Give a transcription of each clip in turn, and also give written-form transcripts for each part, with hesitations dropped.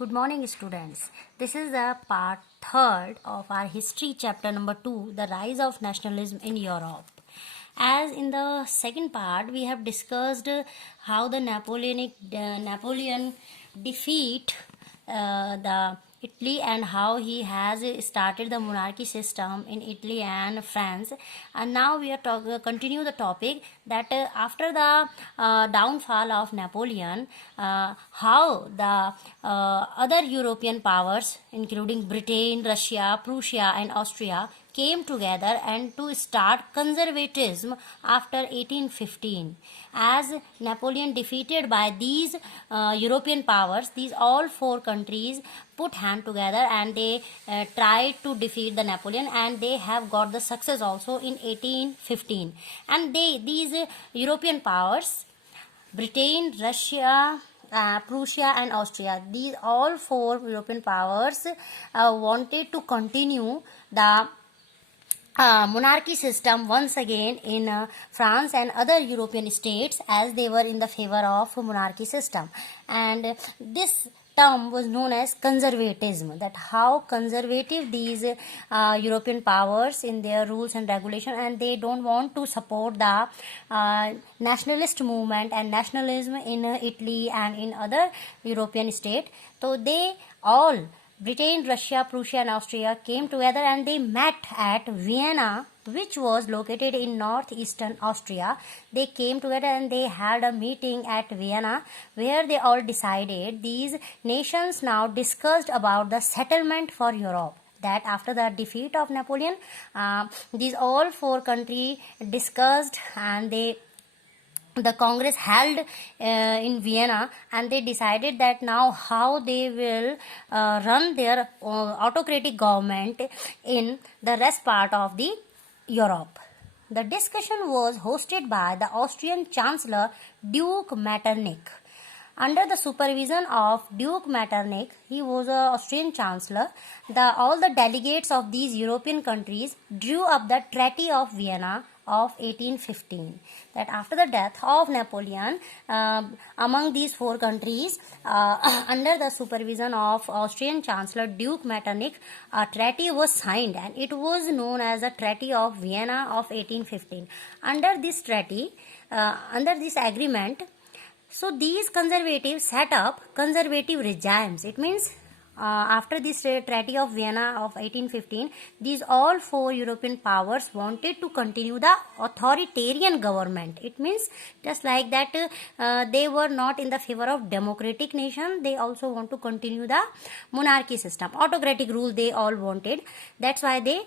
Good morning, students. This is the part third of our history chapter number 2, the rise of nationalism in Europe. As in the second part, we have discussed how the Napoleon defeat the Italy and how he has started the monarchy system in Italy and France. And now we are continue the topic that after the downfall of Napoleon, how the other European powers, including Britain, Russia, Prussia, and Austria, came together and to start conservatism after 1815. As Napoleon defeated by these European powers, these all four countries put hand together and they tried to defeat the Napoleon, and they have got the success also in 1815. And these European powers, Britain, Russia, Prussia and Austria, these all four European powers wanted to continue the monarchy system once again in France and other European states, as they were in the favor of monarchy system. And this term was known as conservatism, that how conservative these European powers in their rules and regulation, and they don't want to support the nationalist movement and nationalism in Italy and in other European states. So they all, Britain, Russia, Prussia and Austria, came together and they met at Vienna, which was located in northeastern Austria. They came together and they had a meeting at Vienna where they all decided, these nations now discussed about the settlement for Europe. That after the defeat of Napoleon, these all four countries discussed, and the Congress held in Vienna, and they decided that now how they will run their autocratic government in the rest part of the Europe. The discussion was hosted by the Austrian Chancellor Duke Metternich. Under the supervision of Duke Metternich, he was an Austrian Chancellor, all the delegates of these European countries drew up the Treaty of Vienna of 1815. That after the death of Napoleon, among these four countries, under the supervision of Austrian Chancellor Duke Metternich, a treaty was signed, and it was known as the Treaty of Vienna of 1815. Under this treaty, under this agreement, so these conservatives set up conservative regimes. It means after this Treaty of Vienna of 1815, these all four European powers wanted to continue the authoritarian government. It means just like that they were not in the favor of democratic nation, they also want to continue the monarchy system, autocratic rule they all wanted. That's why they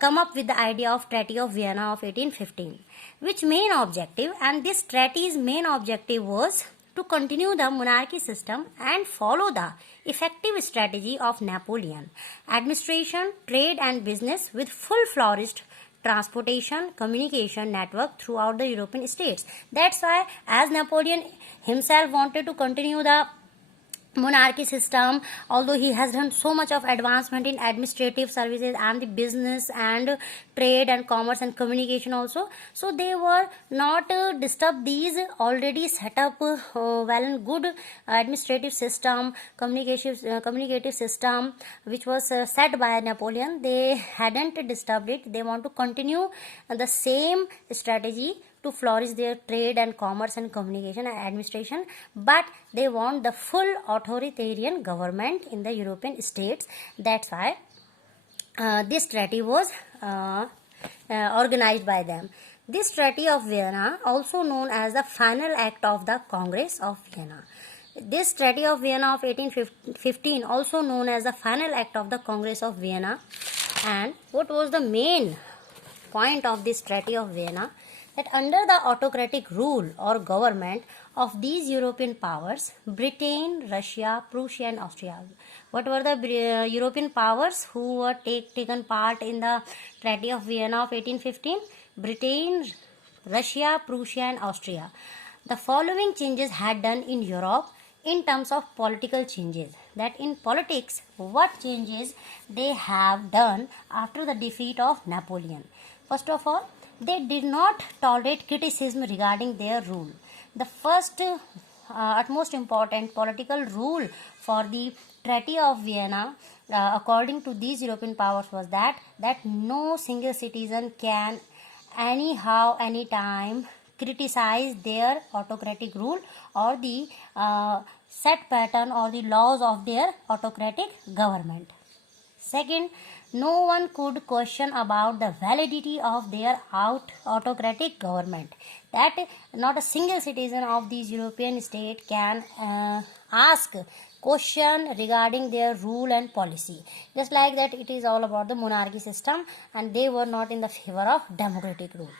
come up with the idea of Treaty of Vienna of 1815, which main objective, and this treaty's main objective was to continue the monarchy system and follow the effective strategy of Napoleon: administration, trade and business with full flourished transportation, communication network throughout the European states. That's why, as Napoleon himself wanted to continue the monarchy system, although he has done so much of advancement in administrative services and the business and trade and commerce and communication also, so they were not disturb these already set up well and good administrative system, communicative system which was set by Napoleon. They hadn't disturbed it. They want to continue the same strategy to flourish their trade and commerce and communication and administration, but they want the full authoritarian government in the European states. That's why this treaty was organized by them. This Treaty of Vienna, also known as the final act of the Congress of Vienna. This Treaty of Vienna of 1815, also known as the final act of the Congress of Vienna. And what was the main point of this Treaty of Vienna? That under the autocratic rule or government of these European powers, Britain, Russia, Prussia and Austria. What were the European powers who were taken part in the Treaty of Vienna of 1815? Britain, Russia, Prussia and Austria. The following changes had done in Europe in terms of political changes. That in politics, what changes they have done after the defeat of Napoleon? First of all, they did not tolerate criticism regarding their rule. The first utmost important political rule for the Treaty of Vienna, according to these European powers, was that no single citizen can anyhow, anytime criticize their autocratic rule or the set pattern or the laws of their autocratic government. Second, no one could question about the validity of their autocratic government. That not a single citizen of these European state can ask question regarding their rule and policy. Just like that, it is all about the monarchy system, and they were not in the favor of democratic rule.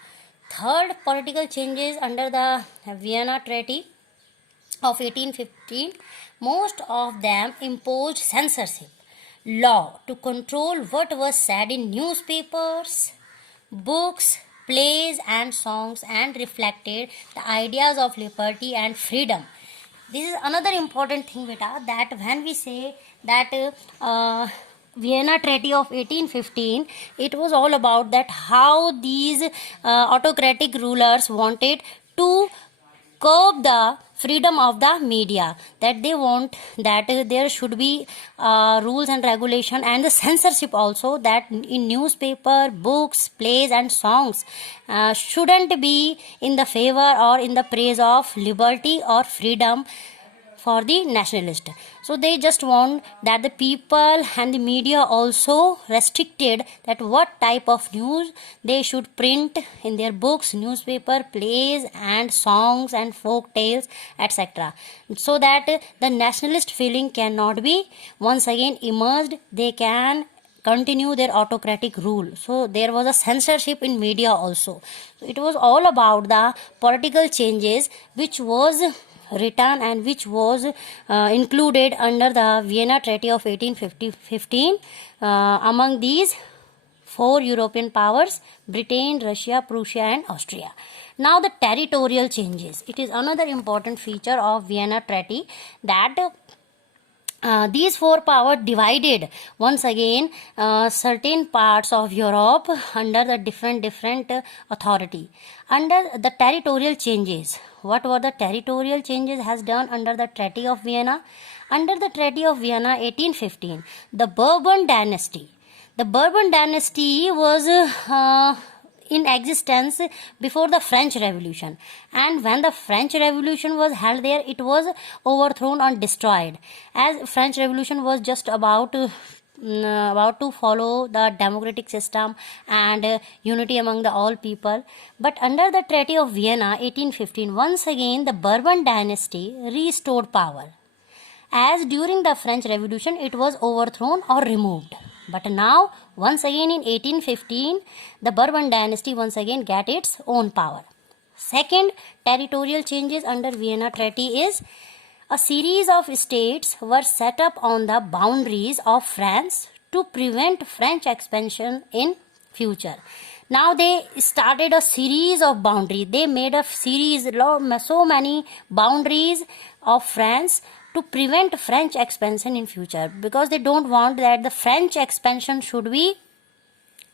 Third, political changes under the Vienna Treaty of 1815, most of them imposed censorship law to control what was said in newspapers, books, plays, and songs, and reflected the ideas of liberty and freedom. This is another important thing, beta, that when we say that Vienna Treaty of 1815, it was all about that how these autocratic rulers wanted to curb the freedom of the media, that they want that there should be rules and regulation and the censorship also, that in newspaper, books, plays and songs shouldn't be in the favor or in the praise of liberty or freedom for the nationalist. So they just want that the people and the media also restricted that what type of news they should print in their books, newspaper, plays and songs and folk tales, etc. So that the nationalist feeling cannot be once again emerged, they can continue their autocratic rule. So there was a censorship in media also. So it was all about the political changes which was written and which was included under the Vienna Treaty of 1815 among these four European powers: Britain, Russia, Prussia and Austria. Now the territorial changes. It is another important feature of Vienna Treaty that these four powers divided once again certain parts of Europe under the different authority. Under the territorial changes, what were the territorial changes has done under the Treaty of Vienna? Under the Treaty of Vienna 1815, the Bourbon dynasty. The Bourbon dynasty was in existence before the French Revolution, and when the French Revolution was held there, it was overthrown and destroyed, as French Revolution was just about to follow the democratic system and unity among the all people. But under the Treaty of Vienna 1815, once again the Bourbon dynasty restored power, as during the French Revolution it was overthrown or removed. But now once again in 1815 the Bourbon dynasty once again get its own power. Second territorial changes under Vienna Treaty is a series of states were set up on the boundaries of France to prevent French expansion in future. Now they started a series of boundaries. They made a series, so many boundaries of France to prevent French expansion in future, because they don't want that the French expansion should be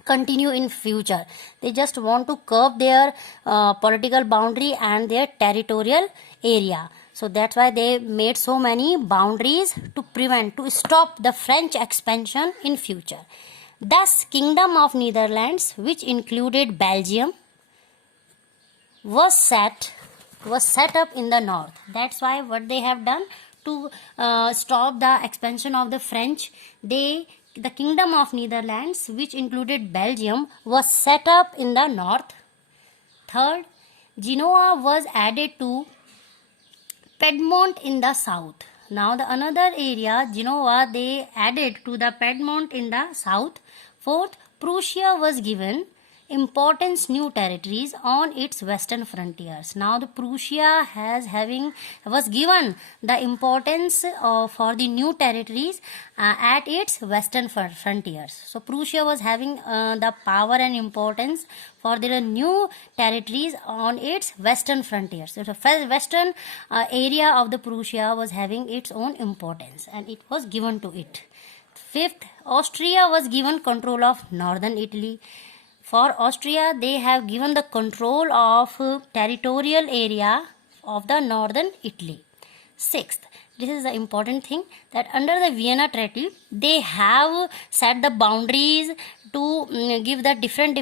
continue in future. They just want to curb their political boundary and their territorial area. So that's why they made so many boundaries to stop the French expansion in future. Thus, Kingdom of Netherlands, which included Belgium, was set up in the north. That's why what they have done to stop the expansion of the French, the Kingdom of Netherlands, which included Belgium, was set up in the north. Third, Genoa was added to Piedmont in the south. Now the another area, Genoa, they added to the Piedmont in the south. Fourth, Prussia was given importance new territories on its western frontiers. Now the Prussia was given the importance for the new territories at its western frontiers. So Prussia was having the power and importance for the new territories on its western frontiers. So the western area of the Prussia was having its own importance and it was given to it. Fifth, Austria was given control of northern Italy. For Austria, they have given the control of territorial area of the northern Italy. Sixth, this is the important thing, that under the Vienna Treaty, they have set the boundaries to give the different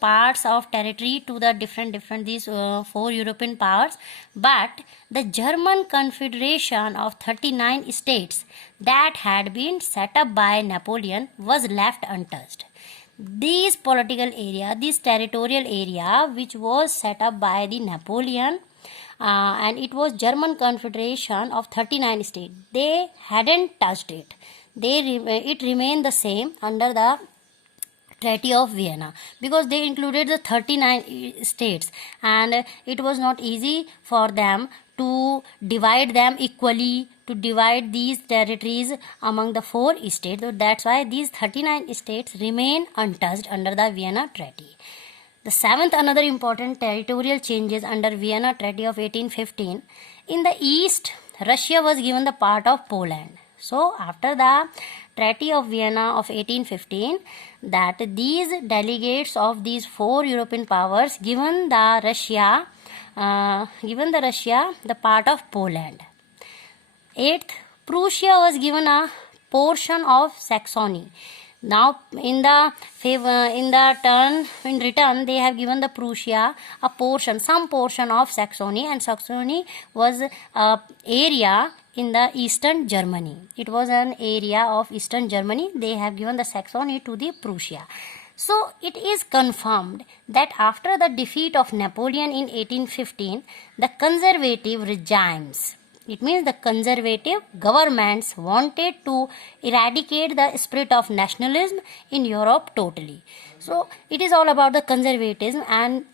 parts of territory to the different these four European powers. But the German Confederation of 39 states that had been set up by Napoleon was left untouched. This political area, this territorial area which was set up by the Napoleon, and it was German Confederation of 39 states, they hadn't touched it. It remained the same under the Treaty of Vienna, because they included the 39 states, and it was not easy for them to divide them equally, to divide these territories among the four states. So that's why these 39 states remain untouched under the Vienna Treaty. The seventh, another important territorial changes under Vienna Treaty of 1815. In the east, Russia was given the part of Poland. So after the Treaty of Vienna of 1815, that these delegates of these four European powers given the Russia the part of Poland. Eighth, Prussia was given a portion of Saxony. Now in return they have given the Prussia a portion, some portion of Saxony, and Saxony was a area in the eastern Germany. It was an area of eastern Germany. They have given the Saxony to the Prussia. So it is confirmed that after the defeat of Napoleon in 1815, the conservative regimes, it means the conservative governments, wanted to eradicate the spirit of nationalism in Europe totally. So it is all about the conservatism, and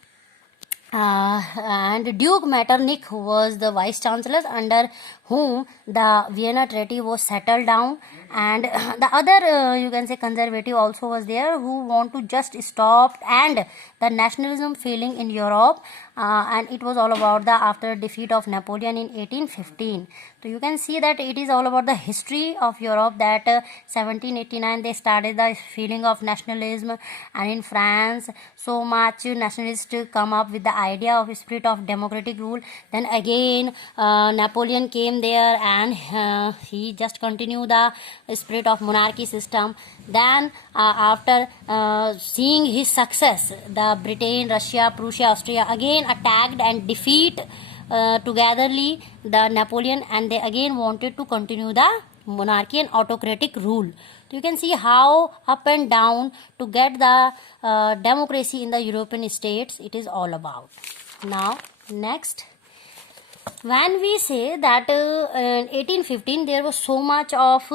Duke Metternich was the vice chancellor under whom the Vienna Treaty was settled down, and the other you can say conservative also was there, who want to just stop and the nationalism feeling in Europe, and it was all about the after defeat of Napoleon in 1815. So you can see that it is all about the history of Europe, that 1789 they started the feeling of nationalism, and in France so much nationalists come up with the idea of spirit of democratic rule. Then again Napoleon came there, and he just continued the spirit of monarchy system. Then after seeing his success, the Britain, Russia, Prussia, Austria again attacked and defeat togetherly the Napoleon, and they again wanted to continue the monarchy and autocratic rule. So you can see how up and down to get the democracy in the European states it is all about. Now next, when we say that in 1815 there was so much of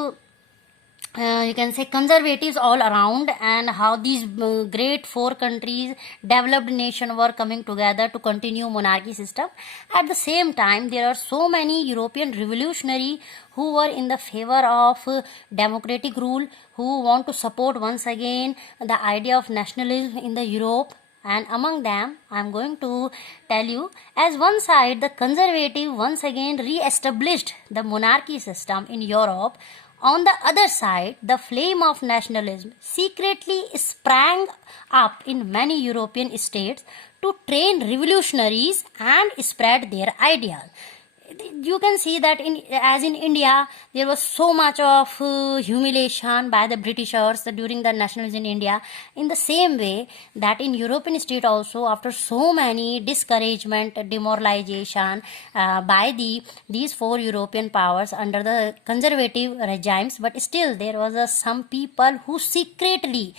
you can say conservatives all around, and how these great four countries, developed nation, were coming together to continue monarchy system. At the same time, there are so many European revolutionary who were in the favor of democratic rule, who want to support once again the idea of nationalism in the Europe. And among them, I am going to tell you, as one side, the conservative once again re-established the monarchy system in Europe. On the other side, the flame of nationalism secretly sprang up in many European states to train revolutionaries and spread their ideas. You can see that as in India, there was so much of humiliation by the Britishers during the nationalism in India. In the same way that in European state also, after so many discouragement, demoralization by these four European powers under the conservative regimes, but still there was some people who secretly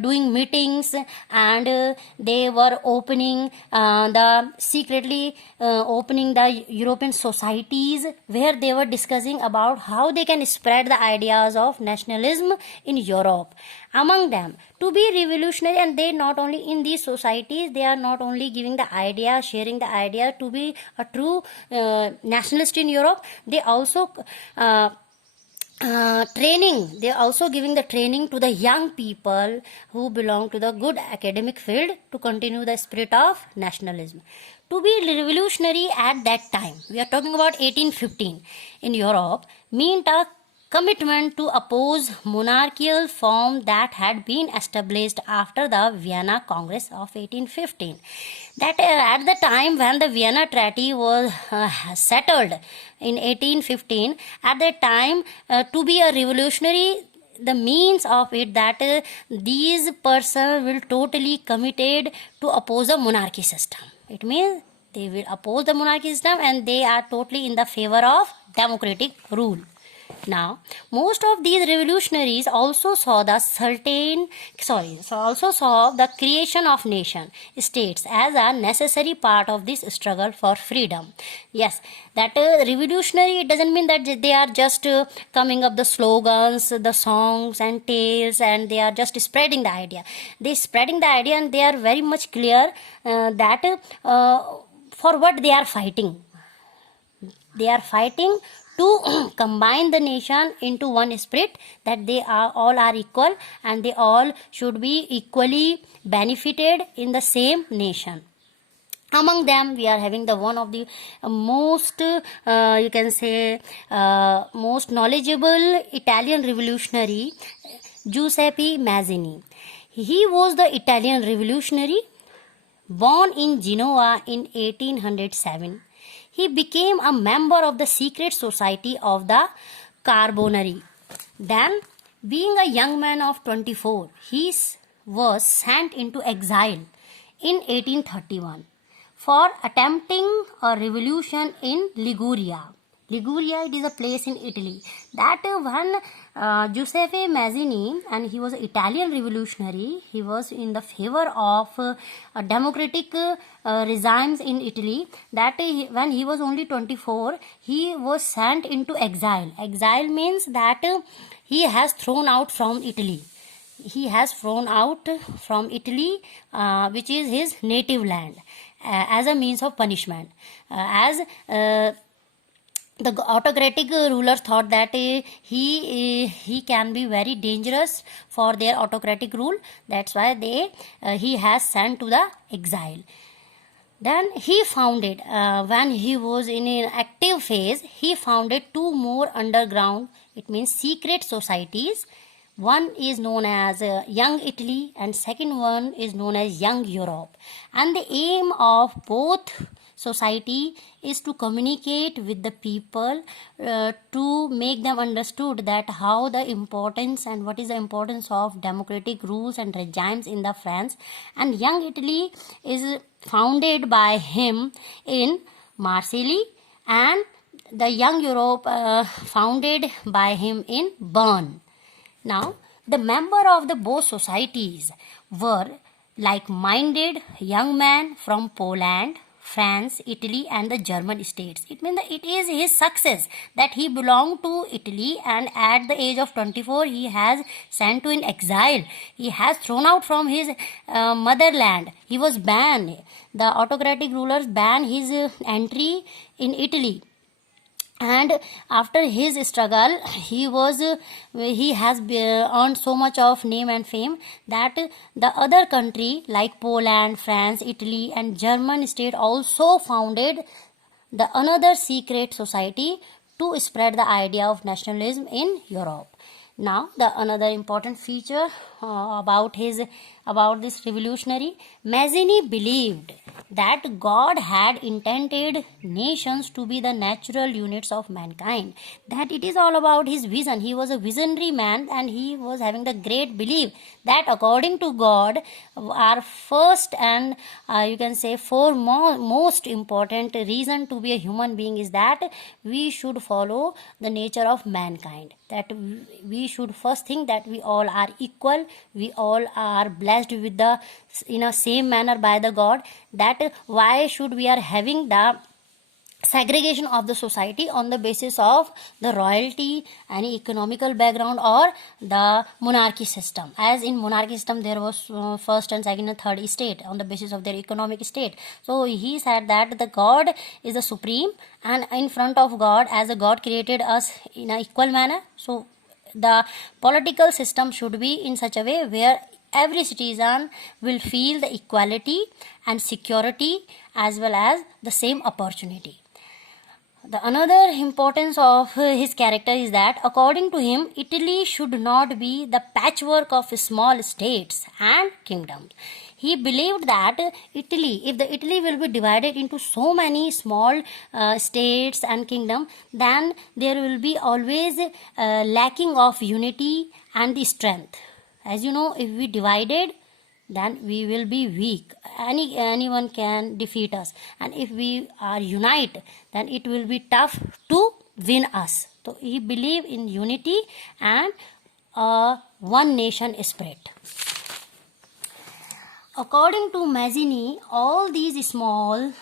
doing meetings, and they were opening opening the European societies, where they were discussing about how they can spread the ideas of nationalism in Europe. Among them, to be revolutionary, and they not only in these societies, they are not only giving the idea, sharing the idea to be a true nationalist in Europe, they also they are also giving the training to the young people who belong to the good academic field to continue the spirit of nationalism. To be revolutionary at that time, we are talking about 1815 in Europe, meant a commitment to oppose monarchical form that had been established after the Vienna Congress of 1815. That at the time when the Vienna Treaty was settled in 1815, at that time to be a revolutionary, the means of it that these persons will totally committed to oppose the monarchy system. It means they will oppose the monarchy system and they are totally in the favor of democratic rule. Now, most of these revolutionaries also saw the creation of nation states as a necessary part of this struggle for freedom. Yes, that revolutionary, it doesn't mean that they are just coming up the slogans, the songs and tales, and they are just spreading the idea. They spreading the idea and they are very much clear that for what they are fighting. They are fighting to combine the nation into one spirit, that they are all are equal and they all should be equally benefited in the same nation. Among them, we are having the one of the most most knowledgeable Italian revolutionary, Giuseppe Mazzini. He was the Italian revolutionary born in Genoa in 1807. He became a member of the secret society of the Carbonari. Then, being a young man of 24, he was sent into exile in 1831 for attempting a revolution in Liguria. Liguria, it is a place in Italy. That when Giuseppe Mazzini, and he was an Italian revolutionary, he was in the favor of democratic regimes in Italy. That when he was only 24, he was sent into exile. Exile means that he has thrown out from Italy. He has thrown out from Italy, which is his native land, as a means of punishment. The autocratic rulers thought that he can be very dangerous for their autocratic rule. That's why he has sent to the exile. Then he founded, when he was in an active phase, he founded two more underground, it means secret societies. One is known as Young Italy and second one is known as Young Europe. And the aim of both society is to communicate with the people, to make them understood that how the importance and what is the importance of democratic rules and regimes in the France. And Young Italy is founded by him in Marseille, and the Young Europe founded by him in Bern. Now, the member of the both societies were like-minded young men from Poland, France, Italy and the German states. It means that it is his success that he belonged to Italy, and at the age of 24 he has sent to an exile. He has thrown out from his motherland. He was banned. The autocratic rulers banned his entry in Italy. And after his struggle, he has earned so much of name and fame that the other country like Poland, France, Italy and German state also founded the another secret society to spread the idea of nationalism in Europe. Now, the another important feature about this revolutionary, Mazzini believed that God had intended nations to be the natural units of mankind. That it is all about his vision. He was a visionary man, and he was having the great belief that according to God, our first and most important reason to be a human being is that we should follow the nature of mankind. That we should first think that we all are equal, we all are blessed with the in a same manner by the God. That why should we are having the segregation of the society on the basis of the royalty, any economical background or the monarchy system. As in monarchy system there was first and second and third state on the basis of their economic state. So he said that the God is the supreme, and in front of God, as a God created us in an equal manner, so the political system should be in such a way where every citizen will feel the equality and security as well as the same opportunity. The another importance of his character is that according to him, Italy should not be the patchwork of small states and kingdoms. He believed that if the Italy will be divided into so many small states and kingdom, then there will be always lacking of unity and the strength. As you know, if we divided, then we will be weak. Anyone can defeat us, and if we are unite, then it will be tough to win us. So he believed in unity and one nation spirit. According to Mazzini, all these small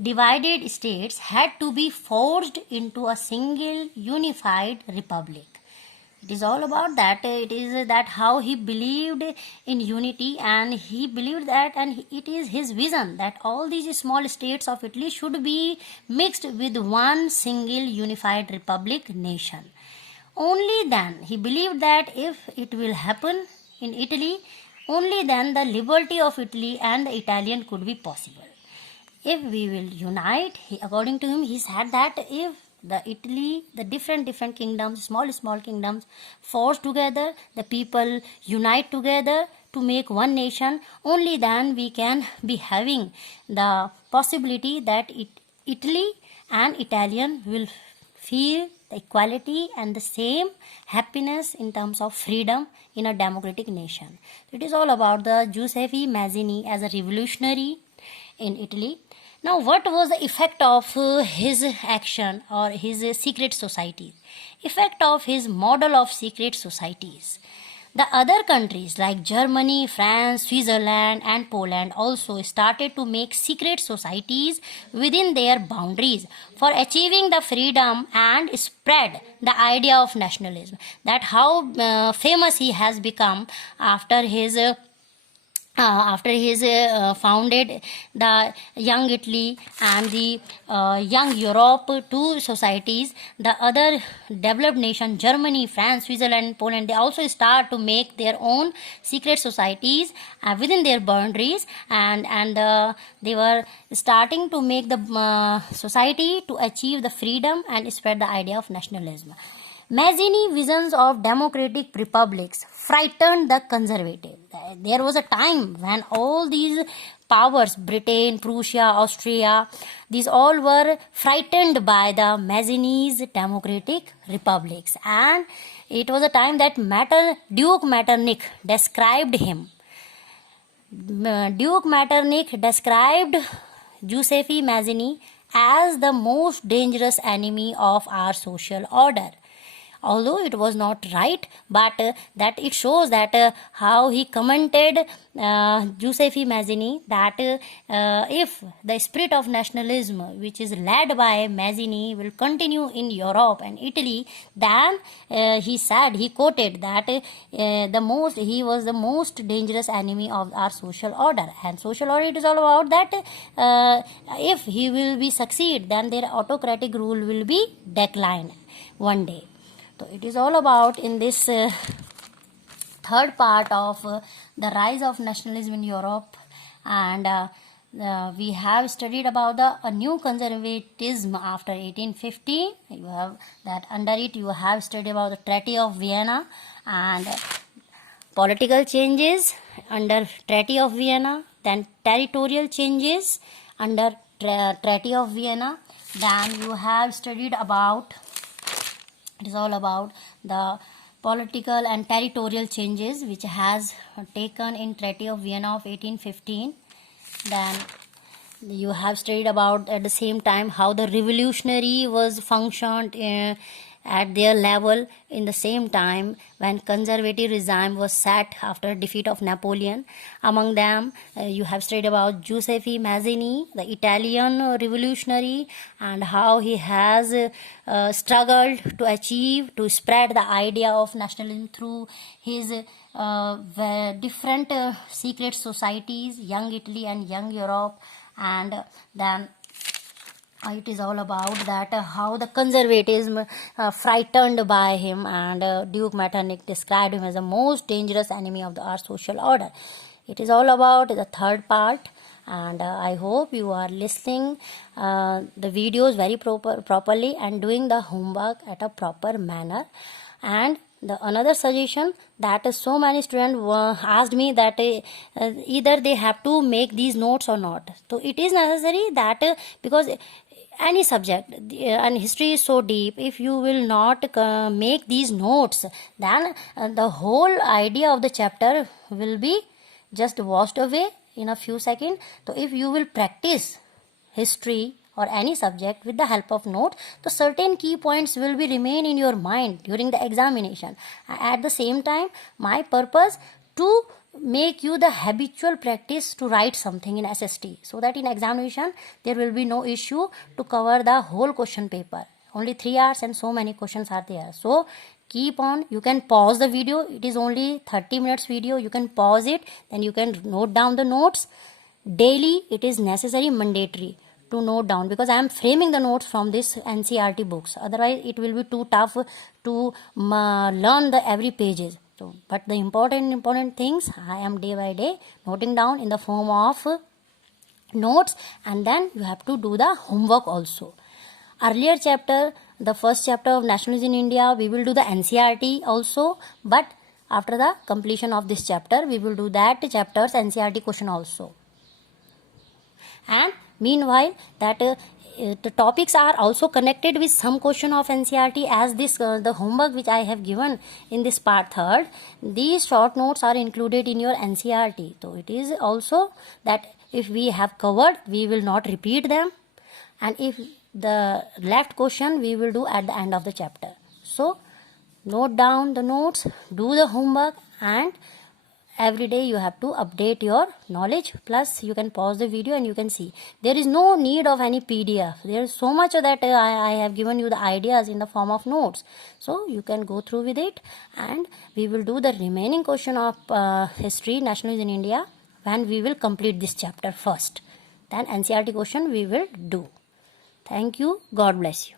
divided states had to be forged into a single unified republic. It is all about that. It is that how he believed in unity, and he believed that, and it is his vision that all these small states of Italy should be mixed with one single unified republic nation. Only then he believed that if it will happen in Italy, only then the liberty of Italy and the Italian could be possible. If we will unite, according to him, he said that if the different kingdoms, small kingdoms, force together, the people unite together to make one nation, only then we can be having the possibility that Italy and Italian will feel the equality and the same happiness in terms of freedom in a democratic nation. It is all about the Giuseppe Mazzini as a revolutionary in Italy. Now, what was the effect of his action or his secret societies? Effect of his model of secret societies. The other countries like Germany, France, Switzerland and Poland also started to make secret societies within their boundaries for achieving the freedom and spread the idea of nationalism. That how famous he has become after his founded the Young Italy and the Young Europe, two societies. The other developed nation, Germany, France, Switzerland, Poland, they also start to make their own secret societies within their boundaries, and they were starting to make the society to achieve the freedom and spread the idea of nationalism. Mazzini visions of democratic republics frightened the conservative. There was a time when all these powers, Britain, Prussia, Austria, these all were frightened by the Mazzini's democratic republics. And it was a time that Duke Metternich described him. Duke Metternich described Giuseppe Mazzini as the most dangerous enemy of our social order. Although it was not right, but that it shows that how he commented Giuseppe Mazzini, that if the spirit of nationalism which is led by Mazzini will continue in Europe and Italy, then he quoted that he was the most dangerous enemy of our social order. And social order, it is all about that if he will be succeed, then their autocratic rule will be declined one day. So it is all about in this third part of the rise of nationalism in Europe, and we have studied about the new conservatism after 1815. You have that under it you have studied about the Treaty of Vienna and political changes under Treaty of Vienna, then territorial changes under Treaty of Vienna. Then you have studied about, it is all about the political and territorial changes which has taken in Treaty of Vienna of 1815. Then you have studied about at the same time how the revolutionary was functioned at their level in the same time when conservative regime was set after defeat of Napoleon. Among them you have studied about Giuseppe Mazzini, the Italian revolutionary, and how he has struggled to spread the idea of nationalism through his different secret societies, Young Italy and Young Europe. And then it is all about that how the conservatism frightened by him, and Duke Metternich described him as the most dangerous enemy of our social order. It is all about the third part. and I hope you are listening the videos very properly and doing the homework at a proper manner. And the another suggestion, that is, so many students asked me that either they have to make these notes or not. So it is necessary that because any subject, and history is so deep, if you will not make these notes, then the whole idea of the chapter will be just washed away in a few seconds. So if you will practice history or any subject with the help of notes, so certain key points will be remain in your mind during the examination. At the same time, my purpose to make you the habitual practice to write something in SST, so that in examination there will be no issue to cover the whole question paper. Only 3 hours and so many questions are there. So keep on. You can pause the video, it is only 30 minutes video. You can pause it, then you can note down the notes. Daily it is necessary, mandatory to note down, because I am framing the notes from this NCERT books. Otherwise it will be too tough to learn the every pages. So, but the important things I am day by day noting down in the form of notes, and then you have to do the homework also. Earlier chapter, the first chapter of nationalism in India, we will do the NCERT also, but after the completion of this chapter, we will do that chapter's NCERT question also. And meanwhile, that the topics are also connected with some question of NCERT, as this the homework which I have given in this part third, these short notes are included in your NCERT. So it is also that if we have covered, we will not repeat them, and if the left question we will do at the end of the chapter. So note down the notes, do the homework, and every day you have to update your knowledge. Plus you can pause the video and you can see there is no need of any PDF. There is so much that I have given you the ideas in the form of notes, so you can go through with it. And we will do the remaining question of history, nationalism in India, when we will complete this chapter first. Then NCERT question we will do. Thank you. God bless you.